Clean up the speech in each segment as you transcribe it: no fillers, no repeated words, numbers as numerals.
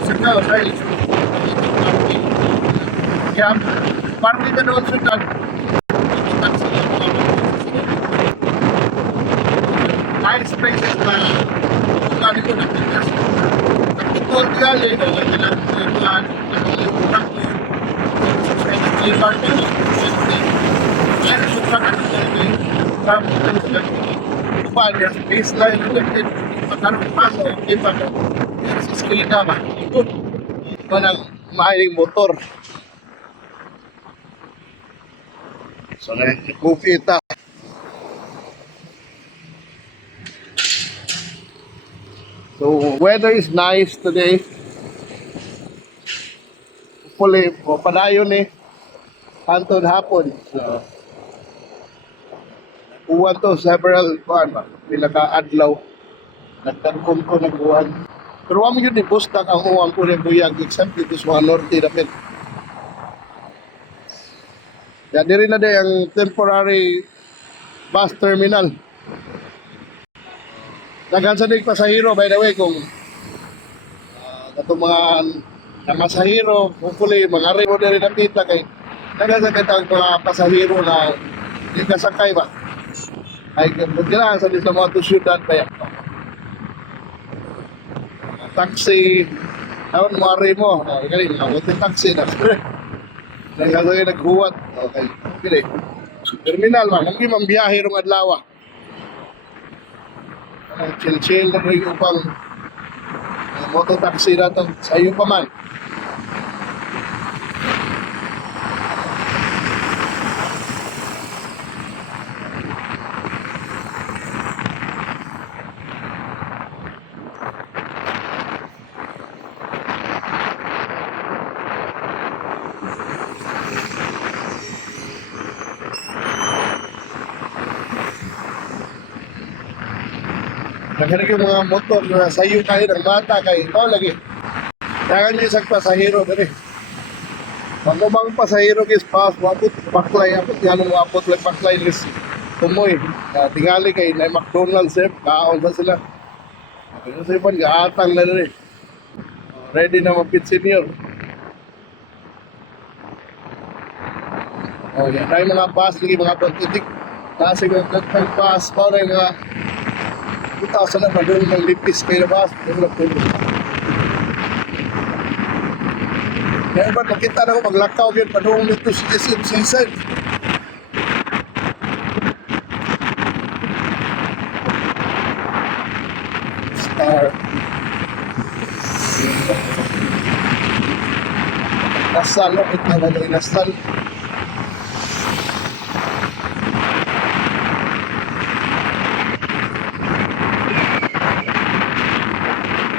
sa kao sa kaya parte ka doon sa dad high spaces na kung ano ko nagtigas kapitol gali baseline magkaroon paso iba ko sa skilina ba iba ng maayong motor so nagkukita so weather is nice today hopefully padayon hantod hapon so uwan to several pila ka adlaw nagtangkom ko nag-uwan pero wala mo yun bustak ang uwan ko rin buyag except dito sa mga norte dapat yan diri na day ang temporary bus terminal daghan sa dig pasahero by the way kung katong mga pasahero hopefully mga remo diri nakita kay daghan sa katong mga pasahero na di kasakay ba ay kailangan sa isang mga syudad pa yan. Taxi, awan mo ari mo. Galing, ako taxi na. Nagkasagay naghuwat. Okay, okay. Terminal man, hindi man biyahe rong adlaw. Chill-chill na rin upang mototaxi na ito. Sa iyo pa man. Naghanap yung mga motor na sayo kayo ng bata kay ikaw lagi. Kaya nyo isang pasahero dali. Pag umang pasahero kis pas, wapot paklay, apot yan ang wapot lang paklay lis tumoy. Tingali kay na McDonald's kaon sa sila. Ano sa ipan, gaatang na rin. Ready na mapit senior. Oh, yan tayo mga bus, lagi mga pagtitik. Kasi kung nagpag-bus, para yung mga 2,000 na doon ng lipis kayo na ba? Kaya ba nakita na ko maglakaw yun pa doon nito season. Star. Nasal, bakit na ba yung nasal?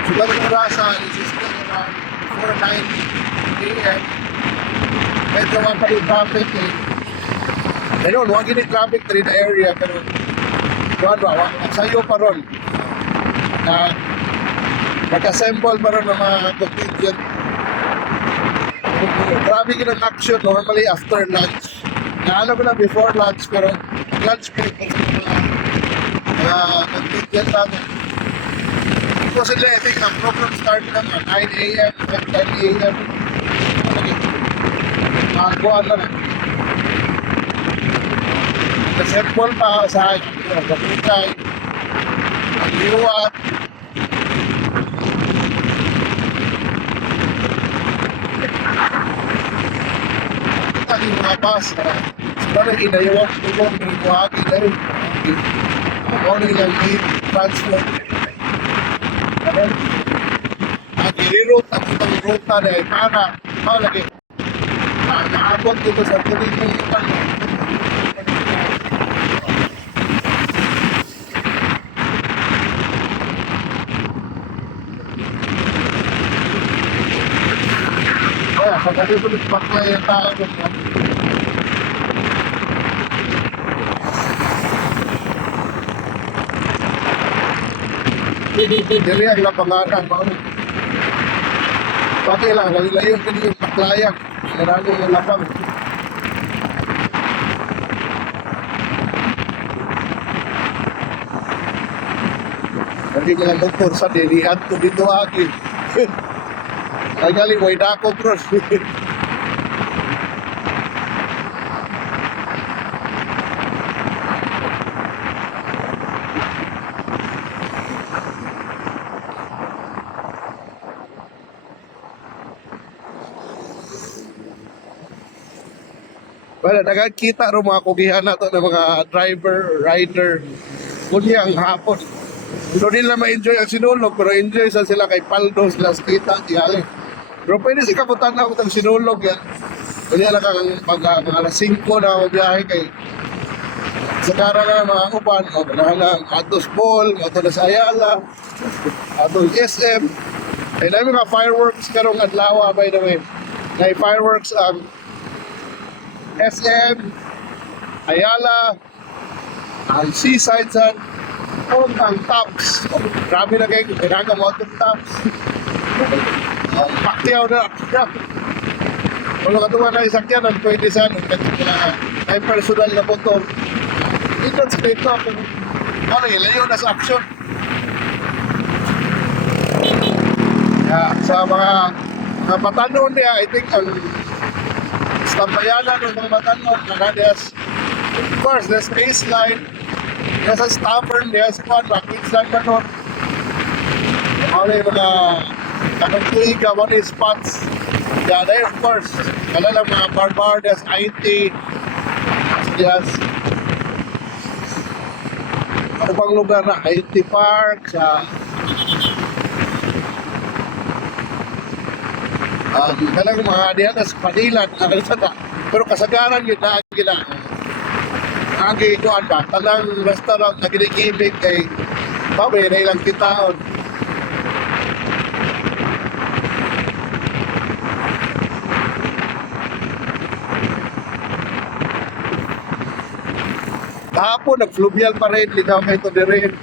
Sudah merasa is still around 4:09 a.m. Medyo mapali traffic Ayun, wag gini traffic in the area pero kuan ba, sayo pa ron. Nag-assemble pa ron ng mga contingent. Grabe gini action normally after lunch. Naano ko na before lunch pero lunch break contingent natin. Supposedly, I think ang program started at 9 a.m. at 10 a.m. Kuhaan na Nag-assemble pa sa kapitay, ang liwat. Ang mga bus, parang inayawag tulong ng kuhagi dahil ako nilang need transport. Ang i-reroute ang itong ruta na ay para lagi naabot dito sa tuloy ng itang kaya pag dito paklay ang tao dili ang lapanganan pati lang layo din yung paklayan maraming yung lapang hindi mga doktor sa dilihan to dito akin Ay galing, way dako bro. Wala, nagkita ro mga kugihan na to ng mga driver, rider. Kunya ang hapon. Hindi nila ma-enjoy ang sinulog, pero enjoy sa sila kay Paldo, sila sa kita, tiyali. Pero pwede si kaputan na ako ng sinulog yan. Kunya lang kang mga alas 5 na ako biyahe kay sa kara na mga upan, o kailangan atos Ball, ato na sa Ayala, ato SM. Ay na mga fireworks karong adlaw, by the way. May fireworks ang SM, Ayala, ang Seaside Sun, o ang Tops. Oh, grabe na kayo, kailangan mo itong Tops. Pakyaw na. Kung nakatuwa na isakyan, ang pwede saan, ay personal na motor. Ito straight na ako. Ano yun, layo na sa action. Sa mga patanon niya, I think ang stampayanan ng mga patanon, there's, of course, there's baseline, there's a stubborn, there's one, backwards na nun. Ano yung mga anong tuiga, one is spots. Yeah, there, of course, wala lang mga barbar, there's IT, yes. Ano bang lugar na? IT Park, sa kalang mga diyan sa Panilan, pero kasagaran yun na gina. Ang gikuan ba? Talang restaurant na ginikibig kay babe na ilang kitaon. Kahapon, nag-fluvial parade, ligaw kayo ito din.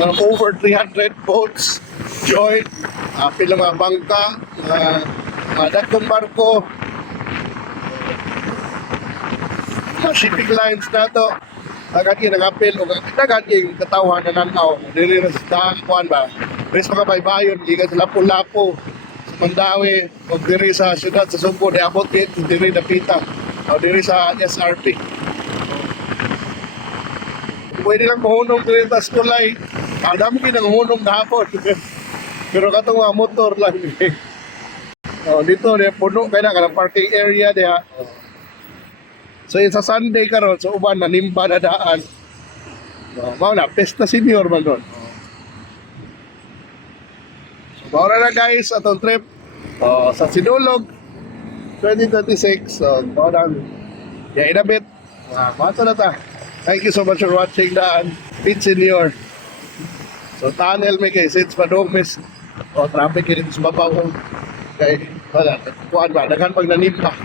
Over 300 boats join, pila mga bangka, mga dagkong barko, mga shipping lines na ito. Agad yung nangapil, o agad yung katawan na nanaw, diri na sa kuan ba? Res mga baybayon, gikan sa Lapu-Lapu, sa Mandawi, o diri sa syudad sa Sugbo, di abot dito, diri na pita, o diri sa SRP. Pwede lang mahunong diri sa Skulay. Ang dami kinanghunong na hapon. Pero katong mga motor lang. Dito, puno kayo na kanang parking area diya. So sa Sunday karon sa uban nanimba na daan. Mao na Pesta Senior man doon. So maura na guys atong trip sa Sinulog 2026. So mao na inabit. Mato na ta. Thank you so much for watching Daan Pete Senior. So tunnel may kay Sits Padomes. Traffic dito sa babaw. Kay wala, kuan ba daghan pag nanimba.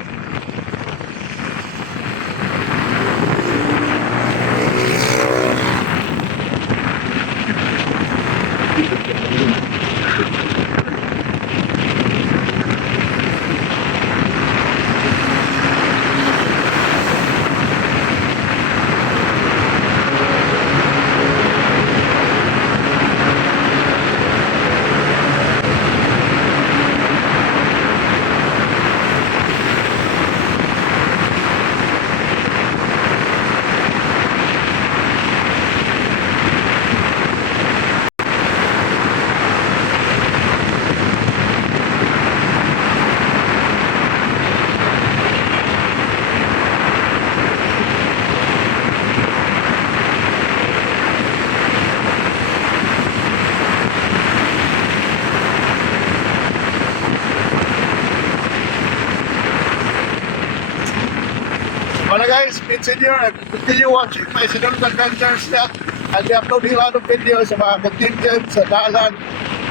Wala guys, Pete Senior, continue watching my Sinulog Adventures na. And we upload a lot of videos sa mga contingent, sa dalan,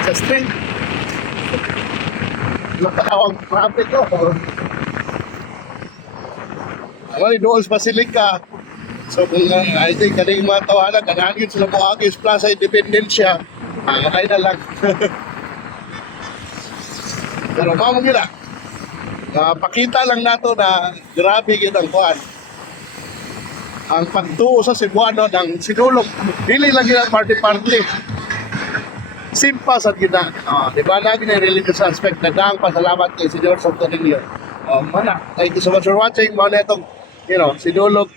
sa street. Matawag traffic ko. Ang doon sa Basilica. So, I think kaning mga tawanan, kanangin sila mo agis Plaza Independencia. Ay na lang. Pero kamo gila. Pakita lang nato na grabe yun ang kuhan. Ang pagtuo sa Cebuano ng Sinulog, dili lang yun ang party-party. Simpa sa gina. Di ba na gina religious aspect nagdaang pasalamat kay Senyor Santo Niño. Mana, thank you so much for watching. Mao na itong, sinulog,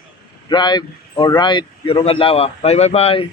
drive, or ride, yung adlaw. Bye, bye, bye.